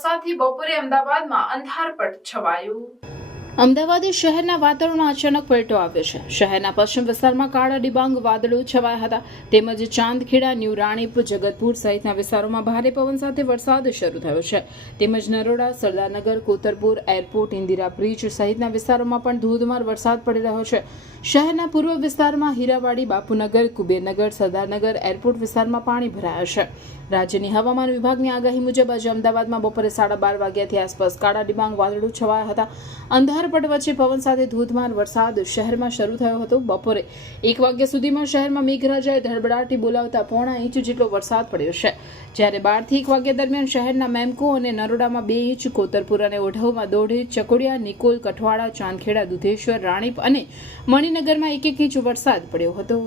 વરસાદથી બપોરે અમદાવાદમાં અંધારપટ છવાયું। અમદાવાદ શહેરના વાતાવરણમાં અચાનક પલટો આવ્યો છે। શહેરના પશ્ચિમ વિસ્તારમાં કાળા ડિબાંગ વાદળો છવાયા હતા, તેમજ ચાંદખેડા, ન્યૂ રાણીપ, જગતપુર સહિતના વિસ્તારોમાં ભારે પવન સાથે વરસાદ શરૂ થયો છે। તેમજ નરોડા, સરદારનગર, કોતરપુર, એરપોર્ટ, ઇન્દિરા બ્રિજ સહિતના વિસ્તારોમાં પણ ધોધમાર વરસાદ પડી રહ્યો છે। શહેરના પૂર્વ વિસ્તારમાં હીરાવાડી, બાપુનગર, કુબેરનગર, સરદારનગર, એરપોર્ટ વિસ્તારમાં પાણી ભરાયા છે। રાજ્યની હવામાન વિભાગની આગાહી મુજબ આજે અમદાવાદમાં બપોરે 12:30 વાગ્યાથી આસપાસ કાળા ડિબાંગ વાદળો છવાયા હતા। અંધારપટ વચ્ચે પવન સાથે ધોધમાર વરસાદ શહેરમાં શરૂ થયો હતો। બપોરે 1 વાગ્યા સુધીમાં શહેરમાં મેઘરાજાએ ધડબડાટી બોલાવતા 0.5 ઇંચ જેટલો વરસાદ પડ્યો છે, જ્યારે 12 થી 1 વાગ્યા દરમિયાન શહેરના મેમકો અને નરોડામાં 2 ઇંચ, કોતરપુર અને ઓઢવમાં 1.5 ઇંચ, ચકોડિયા, નિકોલ, કઠવાડા, ચાંદખેડા, દુધેશ્વર, રાણીપ અને મણિનગરમાં 1-1 ઇંચ વરસાદ પડ્યો હતો।